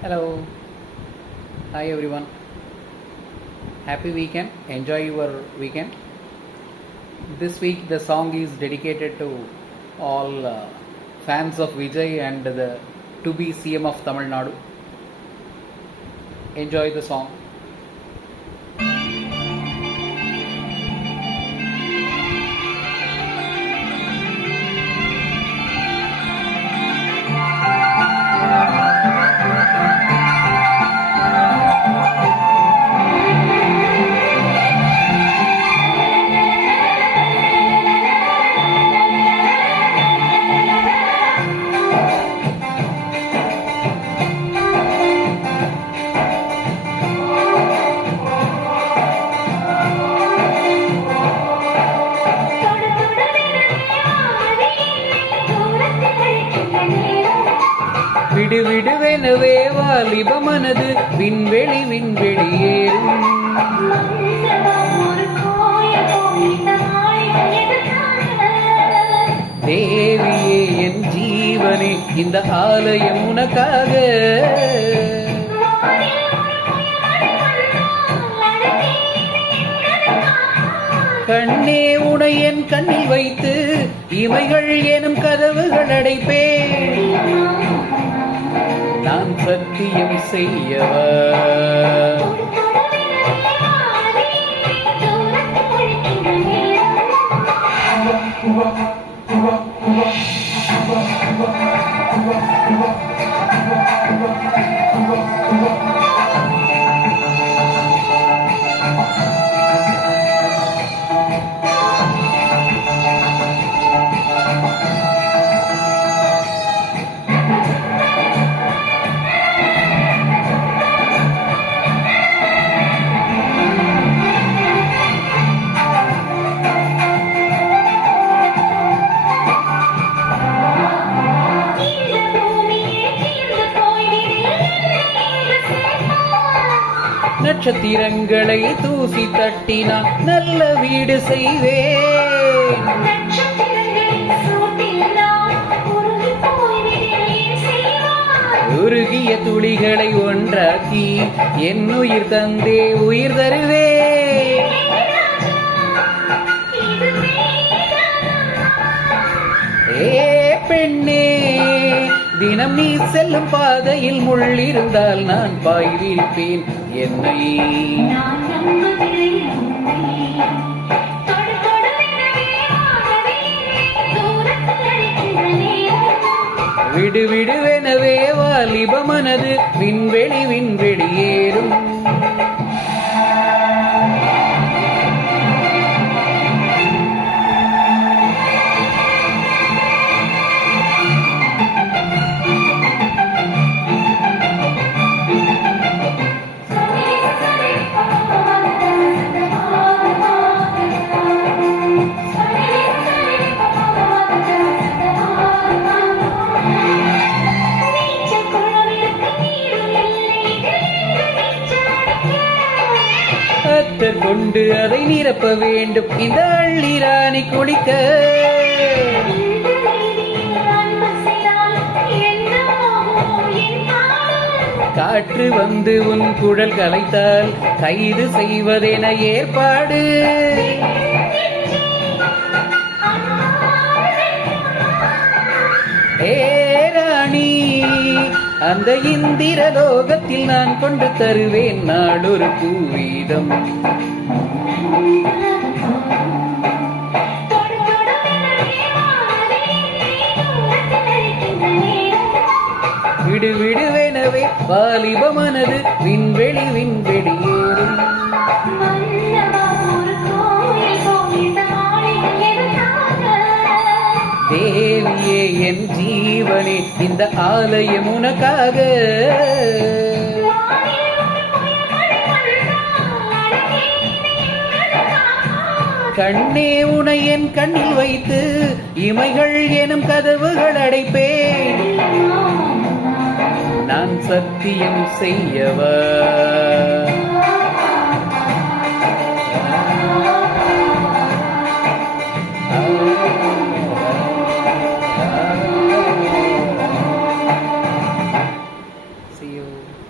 Hello, hi everyone. Happy weekend. Enjoy your weekend. This week the song is dedicated to all fans of Vijay and the to be CM of Tamil Nadu. Enjoy the song. விடு விடுவெனவே வாலிப மனது விண்வெளி விண்வெளியேறும். தேவியே என் ஜீவனே இந்த ஆலயம் உனக்காக. கண்ணே உனை என் கண்ணில் வைத்து இமைகள் எனும் கதவுகள் அடைப்பேன். நான் சத்தியம் செய்யவா? நட்சத்திரங்களை தூசி தட்டினால் நல்ல வீடு செய்வேன். உருகிய துளிகளை ஒன்றாக்கி என் உயிர் தந்தே உயிர் தருவேன். ஏ பெண்ணே, தினம் நீ செல்லும் பாதையில் முள்ளிருந்தால் நான் பாய் விரிப்பேன். என்னை விடு விடுவெனவே வாலிப மனது விண்வெளி விண்வெளியேறும். கொண்டு அதை நிரப்ப வேண்டும் இந்த அள்ளி ராணி குடிக்க. காற்று வந்து உன் குழல் கலைத்தால் கைது செய்வதென ஏற்பாடு. ஏ ராணி, அந்த இந்திர லோகத்தில் நான் கொண்டு தருவேன் நாடொரு பூவீதம். விடு விடுவெனவே வாலிப மனது விண்வெளி விண்வெளியேறும். தேவியே என் ஜீவனே இந்த ஆலயம் உனக்காக. கண்ணே உனை என் கண்ணில் வைத்து இமைகள் எனும் கதவுகள் அடைப்பேன். நான் சத்தியம் செய்யவா? See See you.